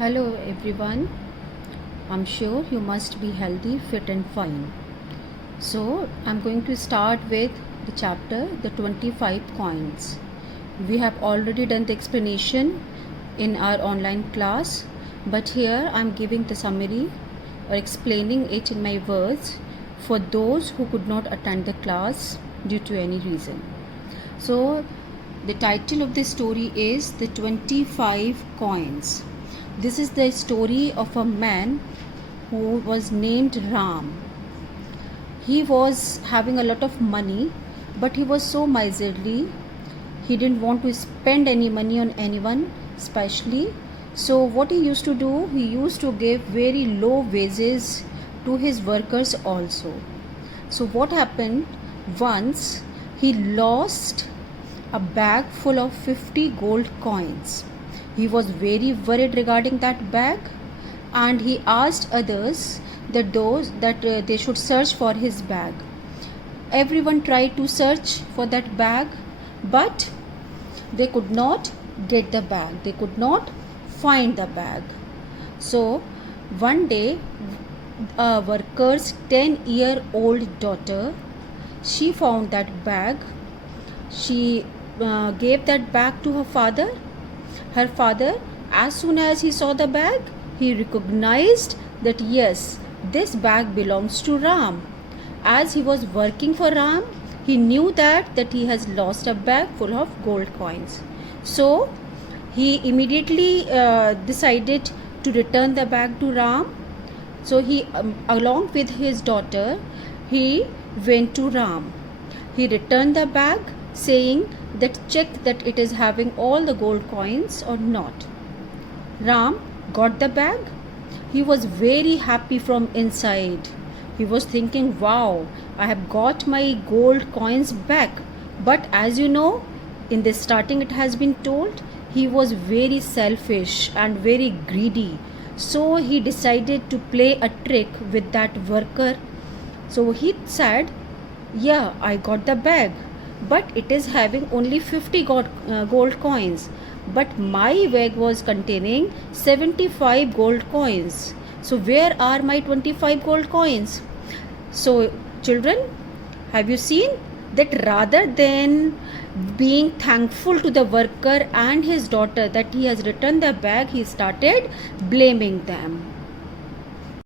Hello everyone. I'm sure you must be healthy, fit and fine. So, I'm going to start with the chapter The 25 Coins. We have already done the explanation in our online class, but here I'm giving the summary or explaining it in my words for those who could not attend the class due to any reason. So, the title of the story is The 25 Coins. This is the story of a man who was named Ram. He was having a lot of money, but he was so miserly. He didn't want to spend any money on anyone, especially. So, what he used to do, he used to give very low wages to his workers also. So, what happened? Once he lost a bag full of 50 gold coins. He was very worried regarding that bag, and he asked others that they should search for his bag. Everyone tried to search for that bag, but they could not get the bag. They could not find the bag. So one day, a worker's 10-year-old daughter, she found that bag. She gave that bag to her father. Her father, as soon as he saw the bag, he recognized that yes, this bag belongs to Ram. As he was working for Ram, he knew that he has lost a bag full of gold coins. So he immediately decided to return the bag to Ram. So he, along with his daughter, he went to Ram. He returned the bag, saying that check that it is having all the gold coins or not. Ram got the bag. He was very happy from inside. He was thinking, wow, I have got my gold coins back. But as you know, in the starting it has been told, he was very selfish and very greedy. So he decided to play a trick with that worker. So he said, yeah, I got the bag, but it is having only 50 gold coins, but my bag was containing 75 gold coins. So where are my 25 gold coins? So children, have you seen that rather than being thankful to the worker and his daughter that he has returned the bag, he started blaming them.